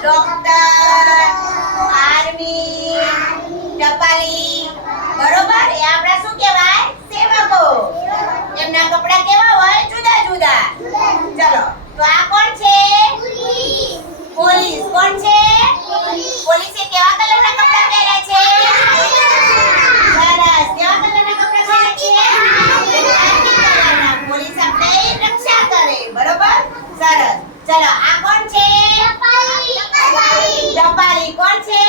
Doctor, army, ટપાલી, બરોબર? એ આપણા શું કહેવાય? સેવકો. એમના કપડા કેવા હોય? જુદા જુદા. ચલો, તો આ કોણ છે? પોલીસ. કોણ છે? પોલીસે કેવા કલરના કપડા પહેર્યા છે? સરસ. કેવા કલરના કપડા પહેર્યા છે? ખાકી કલરના. પોલીસ આપણી રક્ષા કરે, બરોબર? સરસ. ચલો, આ કોણ છે? ટપાલી. કોણ છે?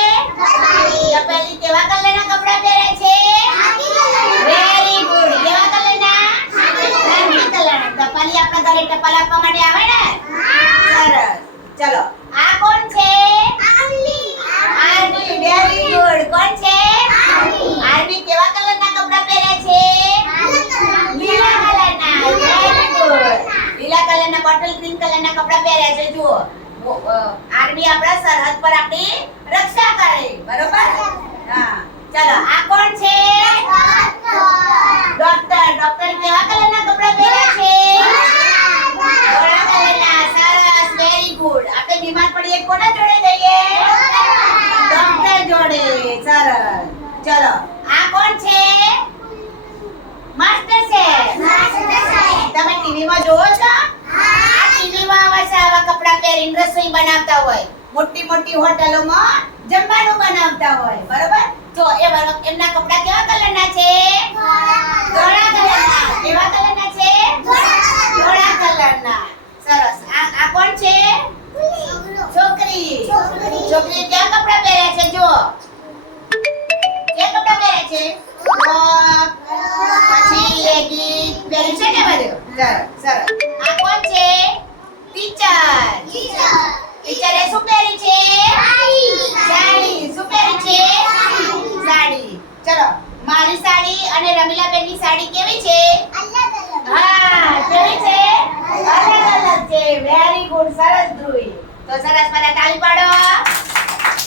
ટપાલી કેવા કલરના કપડા પહેરે છે? Very good. કેવા કલરના? ખાકી કલરના. ટપાલી આપણા ઘરે ટપાલ આપવા માટે આવે ને? સરસ. ચલો, આ કોણ છે? આર્મી. Very good. કોણ છે? આર્મી કેવા કલરના કપડા પહેરે છે? લીલા કલરના. Very good. લીલા કલરના બોટલ ગ્રીન કલરના કપડા પહેર્યા છે. જુઓ, આર્મી આપણા સરહદ પર આપણી રક્ષા કરે, બરોબર? હા. ચલો, આ કોણ છે? ડોક્ટર. ડોક્ટર કેવા કલરના કપડા પહેર્યા છે? ધોળા કલરના. સરસ. Very good. આપણે બીમાર પડીએ કોના જોડે જઈએ? ડોક્ટર જોડે. સરસ. ચલો, આ કોણ છે? Master chef. તમે ટીવીમાં જોવો છો? આ ટીવીમાં આવા કપડા પહેરીને રસોઈ બનાવતા હોય. મોટી મોટી હોટલોમાં જમવાનું બનાવતા હોય, બરોબર? જો એમના કપડા કેવા કલરના છે? ધોળા કલરના. કેવા કલરના છે? ધોળા કલરના. સરસ. આ કોણ છે? છોકરી. છોકરી કેવા કપડા પહેર્યા છે? જો કેવા કપડા પહેર્યા છે? પછી લેગી પહેર્યું છે ને બધું. સરસ. આ કોણ છે? ટીચર. ટીચરે શું પહેર્યું છે? સાડી. શું પહેર્યું છે? સાડી. ચલો, મારી સાડી અને રમીલાબેનની સાડી કેવી છે? હા, કેવી છે? અલગ અલગ છે. Very good. સરસ ધ્રુવી. તો સરસ, મને તાળી પાડો.